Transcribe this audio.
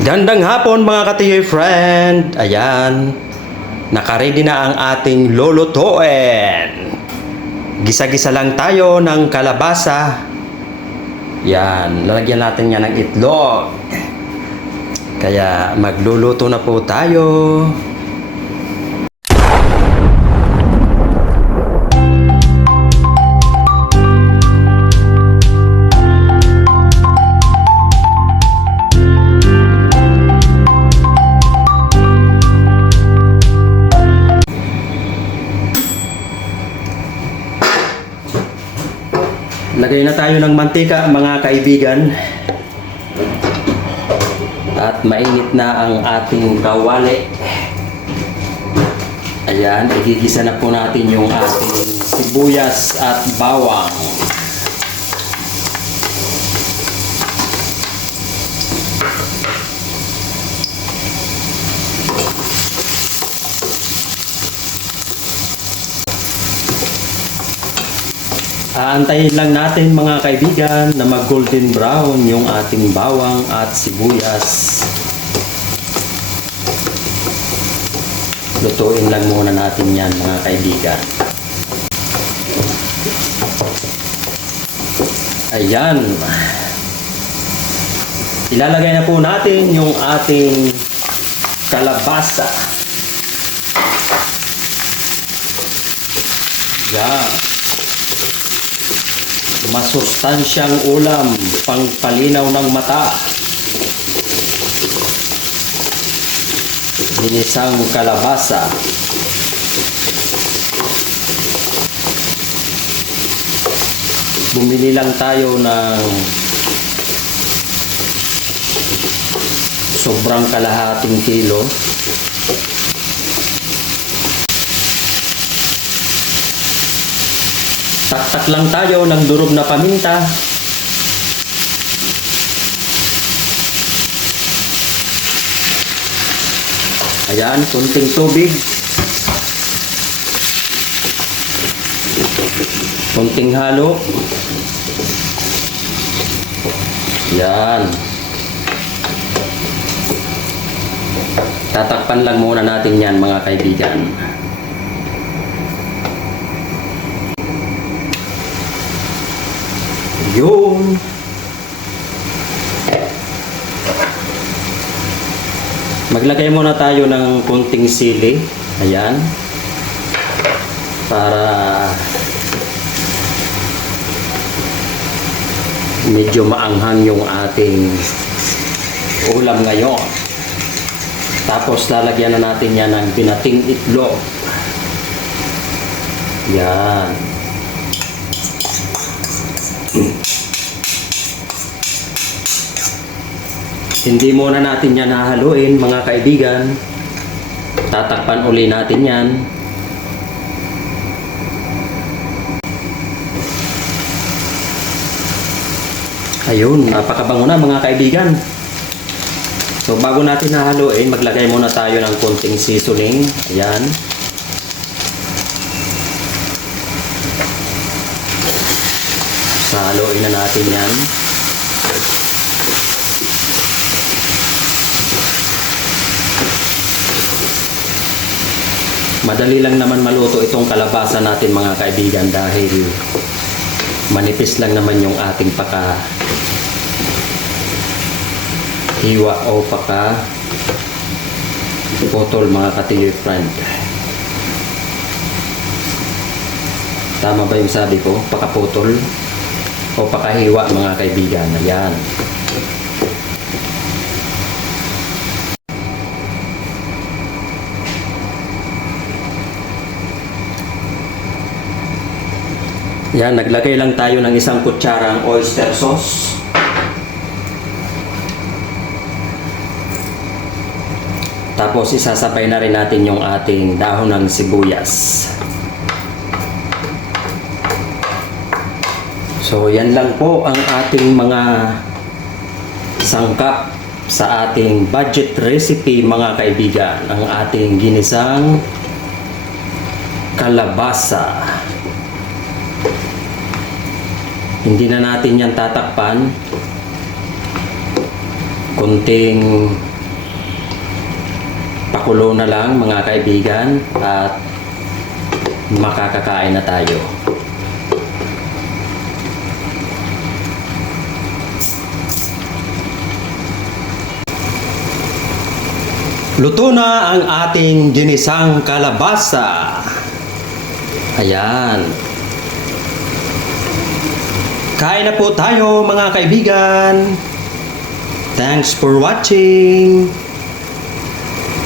Gandang hapon mga katiyoy friend. Ayan, nakaready na ang ating lulutuin. Gisa-gisa lang tayo ng kalabasa. Yan, lalagyan natin yan ng itlog. Kaya magluluto na po tayo. Lagay na tayo ng mantika mga kaibigan. At mainit na ang ating kawali. Ayan, igigisa na po natin yung ating sibuyas at bawang. Aantayin lang natin mga kaibigan na mag golden brown yung ating bawang at sibuyas. Lutuin lang muna natin yan mga kaibigan. Ayan. Ilalagay na po natin yung ating kalabasa. Yan. Masustansyang ulam, pangpalinaw ng mata. Ginisang kalabasa. Bumili lang tayo ng sobrang kalahating kilo. Taktak lang tayo ng durog na paminta. Ayan, kunting tubig. Kunting halo. Ayan. Tatakpan lang muna natin yan mga kaibigan. Yun. Maglagay muna tayo ng kunting sili. Ayan. Para medyo maanghang yung ating ulam ngayon. Tapos lalagyan na natin yan ng binating itlog. Yan. Hindi muna natin yan hahaluin mga kaibigan. Tatakpan uli natin yan. Ayun, napakabango na mga kaibigan. So bago natin hahaluin, maglagay muna tayo ng konting seasoning. Ayan. Haluin na natin yan. Madali lang naman maluto itong kalabasa natin mga kaibigan dahil manipis lang naman yung ating hiwa o putol mga katiyoy friend. Tama ba yung sabi ko? Pakaputol o pakahiwa mga kaibigan. Ayan. Yan, naglagay lang tayo ng isang kutsarang oyster sauce. Tapos isasabay na rin natin yung ating dahon ng sibuyas. So yan lang po ang ating mga sangkap sa ating budget recipe mga kaibigan. Ang ating ginisang kalabasa. Hindi na natin yan tatakpan. Kunting pakulo na lang mga kaibigan at makakakain na tayo. Luto na ang ating ginisang kalabasa. Ayan. Kain na po tayo mga kaibigan. Thanks for watching.